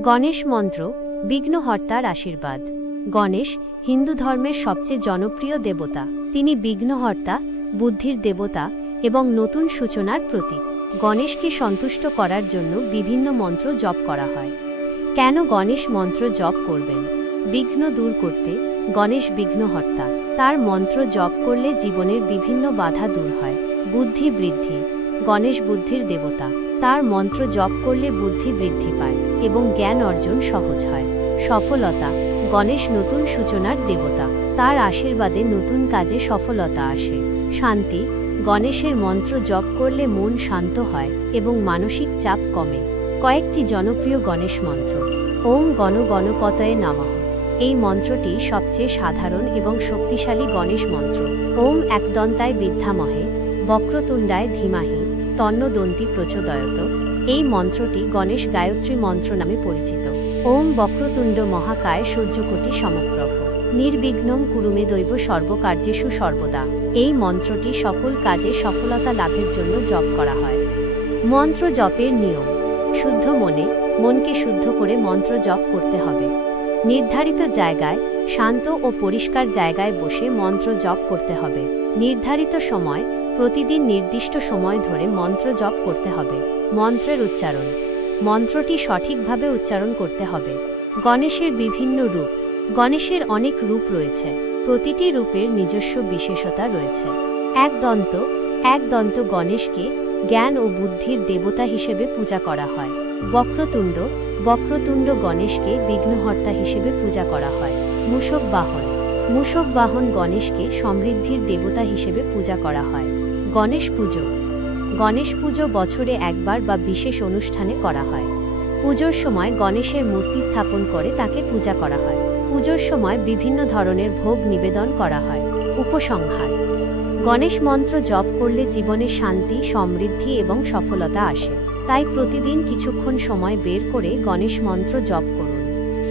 গণেশ মন্ত্র, বিঘ্নহর্তার আশীর্বাদ। গণেশ, হিন্দু ধর্মের সবচেয়ে জনপ্রিয় দেবতা। তিনি বিঘ্নহর্তা, বুদ্ধির দেবতা এবং নতুন সূচনার প্রতীক। গণেশকে সন্তুষ্ট করার জন্য বিভিন্ন মন্ত্র জপ করা হয়। কেন গণেশ মন্ত্র জপ করবেন? বিঘ্ন দূর করতে গণেশ বিঘ্নহর্তা। তার মন্ত্র জপ করলে জীবনের বিভিন্ন বাধা দূর হয়। বুদ্ধি বৃদ্ধি। গণেশ বুদ্ধির দেবতা। তার মন্ত্র জপ করলে বুদ্ধি বৃদ্ধি পায়। এবং জ্ঞান অর্জন সহজ হয়। সফলতা, গণেশ নতুন সূচনার দেবতা। তার আশীর্বাদে নতুন কাজে সফলতা আসে। শান্তি, গণেশের মন্ত্র জপ করলে মন শান্ত হয় এবং মানসিক চাপ কমে। কয়েকটি জনপ্রিয় গণেশ মন্ত্র। ওম গণ গণপতয়ে নামঃ। এই মন্ত্রটি সবচেয়ে সাধারণ এবং শক্তিশালী গণেশ মন্ত্র। ওম একদন্তায় বিদ্যামহে বক্রতুণ্ডায় ধীমাহি। তন্নদন্তি প্রচোদয়ত। এই মন্ত্রটি গণেশ গায়ত্রী মন্ত্র নামে পরিচিত। ওম বক্রতুণ্ড মহাকায় সূর্যকোটি সমপ্রভ। নির্বিঘ্নম কুরুমে দৈব সর্বকার্যেষু সর্বদা। এই মন্ত্রটি সকল কাজে সফলতা লাভের জন্য জপ করা হয়। মন্ত্র জপের নিয়ম। শুদ্ধ মনে, মনকে শুদ্ধ করে মন্ত্র জপ করতে হবে। নির্ধারিত জায়গায়, শান্ত ও পরিষ্কার জায়গায় বসে মন্ত্র জপ করতে হবে। নির্ধারিত সময় প্রতিদিন নির্দিষ্ট সময় ধরে মন্ত্র জপ করতে হবে। মন্ত্রের উচ্চারণ। মন্ত্রটি সঠিকভাবে উচ্চারণ করতে হবে। গণেশের বিভিন্ন রূপ। গণেশের অনেক রূপ রয়েছে। প্রতিটি রূপের নিজস্ব বিশেষতা রয়েছে। এক দন্ত। এক দন্ত গণেশকে জ্ঞান ও বুদ্ধির দেবতা হিসেবে পূজা করা হয়। বক্রতুণ্ড। বক্রতুণ্ড গণেশকে বিঘ্নহর্তা হিসেবে পূজা করা হয়। মূষক বাহন মূষক বাহন গণেশকে সমৃদ্ধির দেবতা হিসেবে পূজা করা হয়। গণেশ পুজো। গণেশ পুজো বছরে একবার বা বিশেষ অনুষ্ঠানে করা হয়। পুজোর সময় গণেশের মূর্তি স্থাপন করে তাকে পূজা করা হয়। পুজোর সময় বিভিন্ন ধরনের ভোগ নিবেদন করা হয়। উপসংহার। গণেশ মন্ত্র জপ করলে জীবনে শান্তি, সমৃদ্ধি এবং সফলতা আসে। তাই প্রতিদিন কিছুক্ষণ সময় বের করে গণেশ মন্ত্র জপ করুন।